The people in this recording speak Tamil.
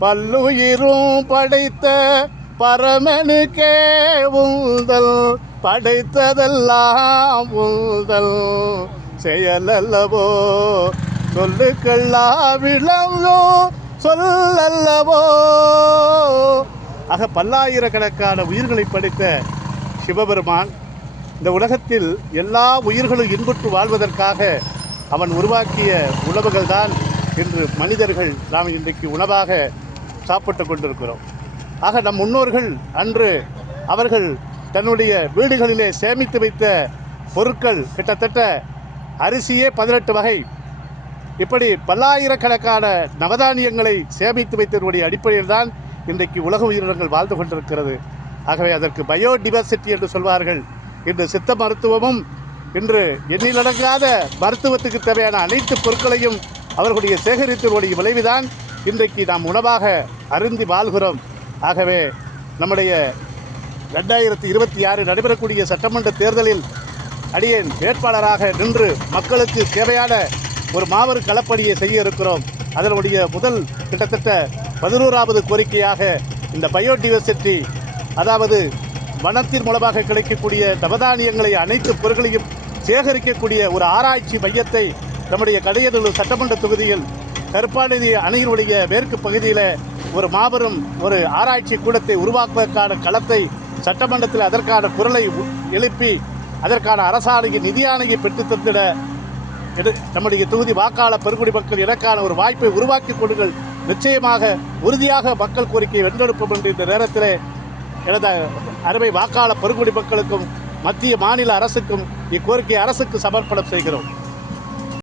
பல்லுயிரும் படைத்த பரமனுக்கே உந்தல் படைத்ததெல்லாம் உந்தல் செயலல்லவோ சொல்லுக்கெல்லாம் விளங்கும் சொல்லல்லவோ. ஆக பல்லாயிரக்கணக்கான உயிர்களை படைத்த சிவபெருமான் இந்த உலகத்தில் எல்லா உயிர்களும் இன்புற்று வாழ்வதற்காக அவன் உருவாக்கிய உணவுகள் தான் இன்று மனிதர்கள் நாம் இன்றைக்கு உணவாக சாப்பிட்டு கொண்டிருக்கிறோம். ஆக நம் முன்னோர்கள் அன்று அவர்கள் தன்னுடைய வீடுகளிலே சேமித்து வைத்த பொருட்கள் கிட்டத்தட்ட அரிசியே 18 வகை, இப்படி பல்லாயிரக்கணக்கான நவதானியங்களை சேமித்து வைத்ததனுடைய அடிப்படையில் தான் இன்றைக்கு உலக உயிரினங்கள் வாழ்ந்து கொண்டிருக்கிறது. ஆகவே அதற்கு பயோடிவர்சிட்டி என்று சொல்வார்கள். இன்று சித்த மருத்துவமும் இன்று எண்ணிலடங்காத மருத்துவத்துக்கு தேவையான அனைத்து பொருட்களையும் அவர்களுடைய சேகரித்தனுடைய விளைவுதான் இன்றைக்கு நாம் உணவாக அருந்தி வாழ்கிறோம். ஆகவே நம்முடைய 2026 நடைபெறக்கூடிய சட்டமன்ற தேர்தலில் அடியேன் வேட்பாளராக நின்று மக்களுக்கு தேவையான ஒரு மாபெரும் களப்பணியை செய்ய இருக்கிறோம். அதனுடைய முதல் கிட்டத்தட்ட 11வது கோரிக்கையாக இந்த பயோடிவர்சிட்டி, அதாவது வனத்தின் மூலமாக கிடைக்கக்கூடிய நவதானியங்களை அனைத்து பொருட்களையும் சேகரிக்கக்கூடிய ஒரு ஆராய்ச்சி மையத்தை நம்முடைய கடையநல்லூர் சட்டமன்ற தொகுதியில் கருப்பாநதி அணையினுடைய மேற்கு பகுதியில் ஒரு மாபெரும் ஒரு ஆராய்ச்சி கூடத்தை உருவாக்குவதற்கான களத்தை சட்டமன்றத்தில் அதற்கான குரலை எழுப்பி அதற்கான அரசாணையை நிதியாணையை பெற்றுத் தந்திட நம்முடைய தொகுதி வாக்காளர் பெருங்குடி மக்கள் எனக்கான ஒரு வாய்ப்பை உருவாக்கி கொடுங்கள். நிச்சயமாக உறுதியாக மக்கள் கோரிக்கையை வென்றெடுப்போம் என்று இந்த நேரத்தில் எனது அருமை வாக்காளர் பெருங்குடி மக்களுக்கும் மத்திய மாநில அரசுக்கும் இக்கோரிக்கை அரசுக்கு சமர்ப்பணம் செய்கிறோம்.